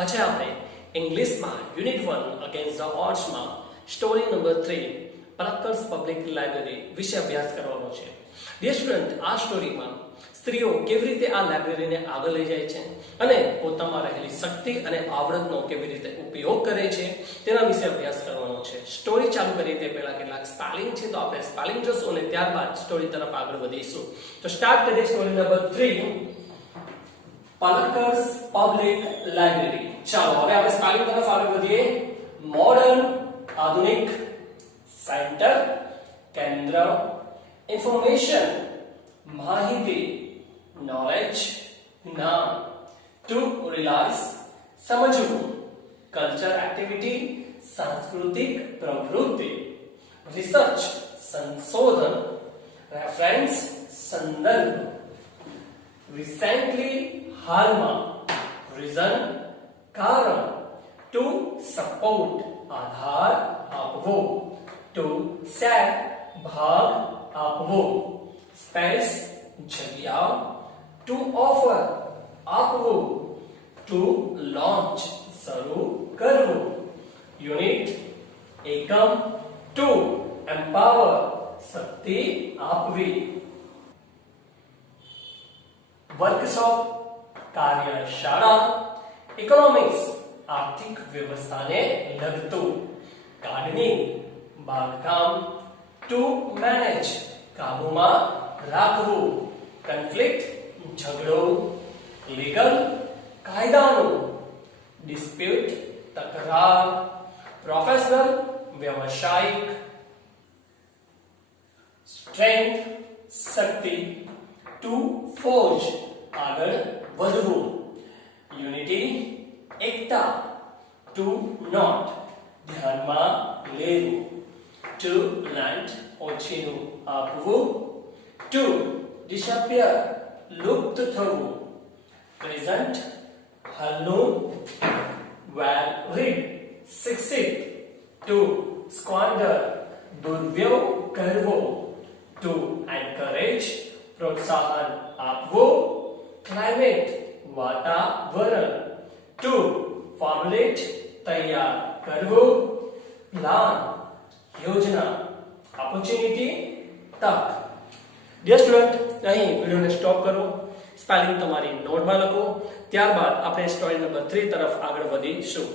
આજે આપણે ઇંગ્લિશમાં યુનિટ 1 અગેન્સ્ટ ધ ઓડ્સમાં story number 3 Palakkad's public library વિશે અભ્યાસ કરવાનો છે. ડિયર સ્ટુડન્ટ, આ સ્ટોરીમાં સ્ત્રીઓ કેવી રીતે આ લાઇબ્રેરીને આગળ લઈ જાય છે અને પોતામાં રહેલી શક્તિ અને આવડતનો કેવી રીતે ઉપયોગ કરે છે તેના વિશે અભ્યાસ કરવાનો છે. સ્ટોરી ચાલુ કરીએ તે પહેલા કેટલાક સ્પેલિંગ છે, તો આપણે સ્પેલિંગ જોશું અને ત્યારબાદ સ્ટોરી તરફ આગળ વધીશું. તો સ્ટાર્ટ કરીએ story number 3 Palakkad's public library. ચાલો હવે આપણે સ્પેલિંગ તરફ આગળ વધીએ. મોડર્ન આધુનિક, સેન્ટર કેન્દ્ર, ઇન્ફોર્મેશન માહિતી, નોલેજ જ્ઞાન, ટુ રિયલાઇઝ સમજવું, કલ્ચર એક્ટિવિટી સાંસ્કૃતિક પ્રવૃત્તિ, રિસર્ચ સંશોધન, રેફરન્સ સંદર્ભ, રિસેન્ટલી હાલમાં, રીઝન કારણ, ટુ સપોર્ટ આધાર આપવો, ટુ શેર ભાગ આપવો, સ્પેસ જગ્યા, ટુ ઓફર આપવું, ટુ લોન્ચ શરૂ કરવું, યુનિટ એકમ, ટુ એમ્પાવર શક્તિ આપવી, વર્કશોપ કાર્યશાળા, ઇકોનોમિક્સ આર્થિક વ્યવસ્થાને લગતું, ગાર્ડનિંગ બાગકામ, ટુ મેનેજ કાબૂમાં રાખવું, કન્ફ્લિક્ટ ઝઘડો, લીગલ કાયદાનું, ડિસ્પ્યુટ તકરાર, પ્રોફેશનલ વ્યવસાયિક, સ્ટ્રેન્થ શક્તિ, ટુ ફોર્જ આગળ વધવું, યુનિટી એકતા, ટુ નોટ ધ્યાનમાં લેવું, ટુ લેન્ડ ઓછીનું આપવું, ટુ ડિસઅપિયર લુપ્ત થવું, પ્રેઝન્ટ હાલનું, વેલ રીડ શિક્ષિત, ટુ સ્ક્વાન્ડર દુર્વ્યય કરવો, ટુ એન્કરેજ પ્રોત્સાહન આપવું, ક્લાઇમેટ વાતાવરણ, ટુ ફોર્મ્યુલેટ તૈયાર કરવું, પ્લાન યોજના, ઓપોર્ચ્યુનિટી તક. ડિયર સ્ટુડન્ટ, અહીં વિડિયોને સ્ટોપ કરો, સ્પેલિંગ તમારી નોટમાં લખો, ત્યારબાદ આપણે સ્ટોરી નંબર 3 તરફ આગળ વધીશું.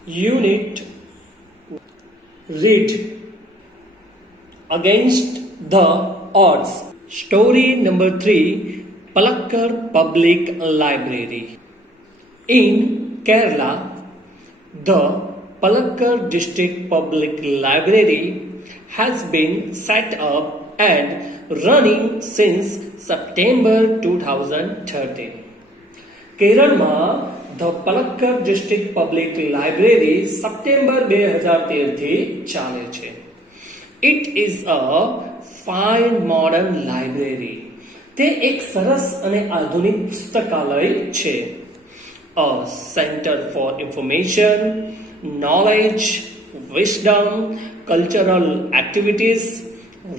Unit read against the odds. Story number 3 Palakkad public library. In Kerala, the Palakkad District Public Library has been set up and running since September 2013. કેરળમાં the Palakkad district public library September 2013 થી ચાલે છે. It is a fine modern library. તે એક સરસ અને આધુનિક પુસ્તકાલય છે. A center for information, knowledge, wisdom, cultural activities,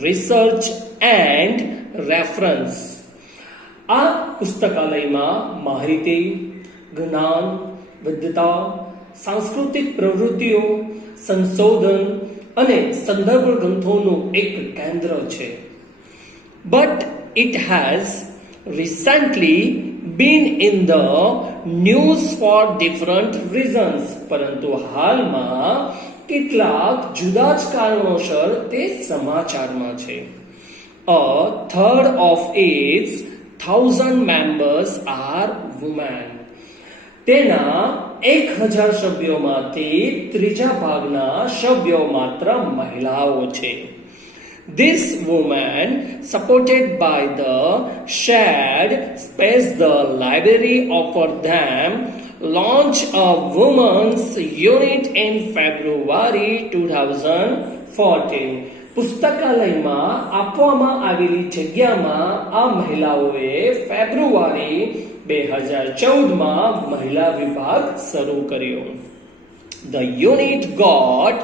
research and reference. આ પુસ્તકાલયમાં માહિતી, જ્ઞાન, વિદ્વતા, સાંસ્કૃતિક પ્રવૃત્તિઓ, સંશોધન અને સંદર્ભ ગ્રંથોનું એક કેન્દ્ર છે. But it has recently been in the news for different reasons. પરંતુ હાલમાં કેટલાક જુદા જ કારણોસર તે સમાચારમાં છે. A third of its 1,000 members are women. તેના 1,000 સભ્યોમાંથી ત્રીજા ભાગના સભ્યો માત્ર મહિલાઓ છે. This woman, supported by the shared space the library offered them, launched a women's unit in February 2014. પુસ્તકાલયમાં આપવામાં આવેલી જગ્યામાં આ મહિલાઓએ ફેબ્રુઆરી 2014માં મહિલા વિભાગ શરૂ કર્યો. The unit got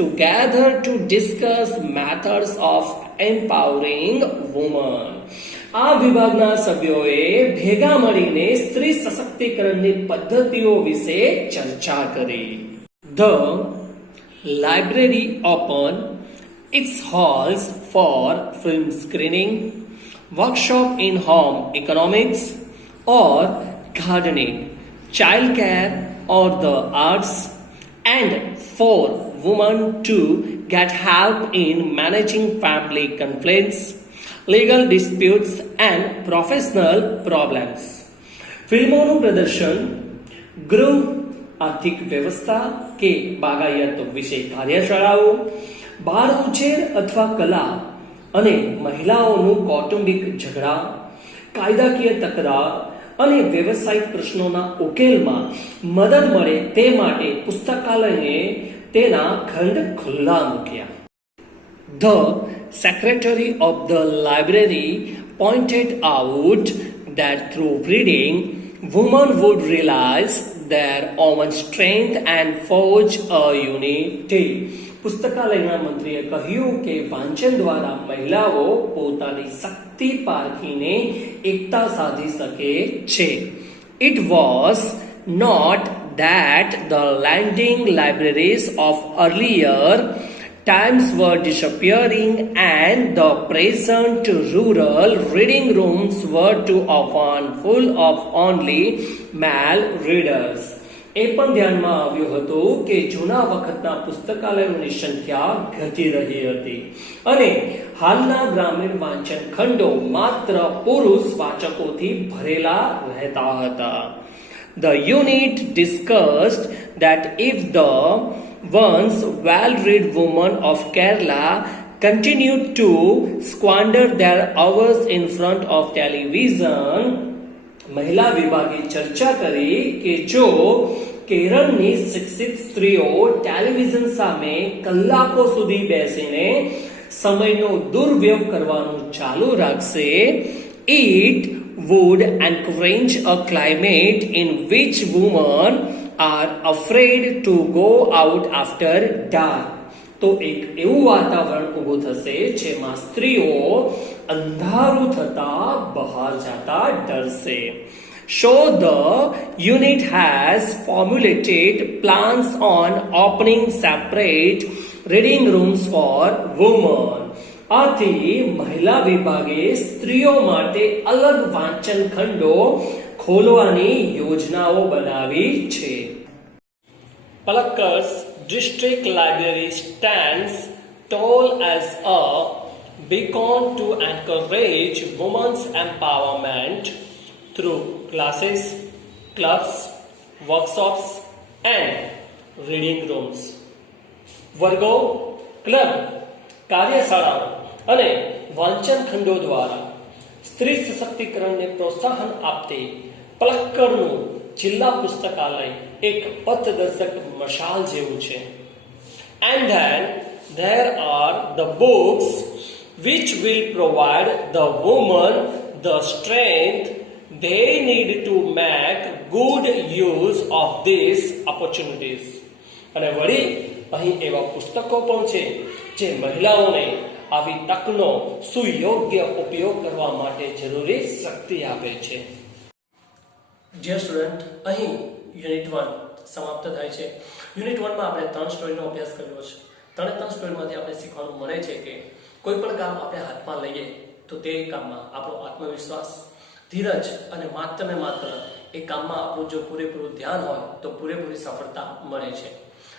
together to discuss methods of empowering women. આ વિભાગના સભ્યોએ ભેગા મળીને સ્ત્રી સશક્તિકરણની પદ્ધતિઓ વિશે ચર્ચા કરી. The library opened its halls for film screening, workshop in home economics or gardening, childcare or the arts, and for women to get help in managing family conflicts, legal disputes and professional problems. ફિલ્મોનું પ્રદર્શન, ગૃહ, આર્થિક વ્યવસ્થા કે બાગાયત વિશે કાર્યશાળાઓ, બાળ ઉછેર અથવા કલા અને મહિલાઓનું કૌટુંબિક ઝઘડા, કાયદાકીય તકરાર અને વ્યવસાયિક પ્રશ્નોના ઉકેલમાં મદદ મળે તે માટે પુસ્તકાલયે તેના ખંડ ખુલ્લા મૂક્યા. The secretary of the library pointed out that through reading, women would realize their own strength and forge a unity. પુસ્તકાલયના મંત્રીએ કહ્યું કે વાંચન દ્વારા મહિલાઓ પોતાની શક્તિ પારખીને એકતા સાધી શકે છે. It was not that the lending libraries of earlier times were disappearing and the present rural reading rooms were too often full of only male readers. એ પણ ધ્યાનમાં આવ્યું હતું કે જૂના વખતના પુસ્તકાલયોની સંખ્યા ઘટી રહી હતી અને હાલના ગ્રામીણ વાંચન ખંડો માત્ર પુરુષ વાચકોથી ભરેલા રહેતા હતા. The unit discussed that if the once well-read women of Kerala continued to squander their hours in front of television, મહિલા વિભાગે ચર્ચા કરી કે જો કેરળની શિક્ષિત સ્ત્રીઓ ટેલિવિઝન સામે કલાકો સુધી બેસીને સમયનો દુર્વ્યય કરવાનું ચાલુ રાખશે, it would encourage a climate in which women are afraid to go out after dark. તો એક એવું વાતાવરણ ઊભું થશે જેમાં સ્ત્રીઓ અંધારું થતા બહાર જતા ડરશે. So the unit has formulated plans on opening separate reading rooms for women. આથી મહિલા વિભાગે સ્ત્રીઓ માટે અલગ વાંચન ખંડો ખોલવાની યોજનાઓ બનાવી છે. Palakkad's district library stands tall as a beacon to encourage women's empowerment through classes, clubs, workshops and reading rooms. વર્ગો, ક્લબ, કાર્યશાળાઓ અને વાંચન ખંડો દ્વારા સ્ત્રી સશક્તિકરણને પ્રોત્સાહન આપતી પલક્કડનું જિલ્લા પુસ્તકાલય એક પથદર્શક મશાલ જેવું છે. And then there are the books which will provide the woman the strength they need to make good use of these opportunities. અને વળી અહીં એવા પુસ્તકો પણ છે જે મહિલાઓને આવી તકનો સુયોગ્ય ઉપયોગ કરવા માટે જરૂરી શક્તિ આપે છે. ડિયર સ્ટુડન્ટ, અહીં યુનિટ 1 સમાપ્ત થાય છે. યુનિટ 1 માં આપણે 3 સ્ટોરીનો અભ્યાસ કર્યો છે. 3 સ્ટોરીમાંથી આપણે શીખવાનું મળે છે કે કોઈ પણ કામ આપણે હાથમાં લઈએ તો તે કામમાં આપણો આત્મવિશ્વાસ, ધીરજ અને માત્ર ને માત્ર એ કામમાં આપણું જો પૂરેપૂરું ધ્યાન હોય તો પૂરેપૂરી સફળતા મળે છે.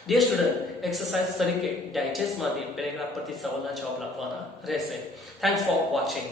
ડિયર સ્ટુડન્ટ, એક્સરસાઇઝ તરીકે ડાયજેસ્ટમાંથી પેરેગ્રાફ પરથી સવાલના જવાબ લખવાના રહેશે. Thanks for watching.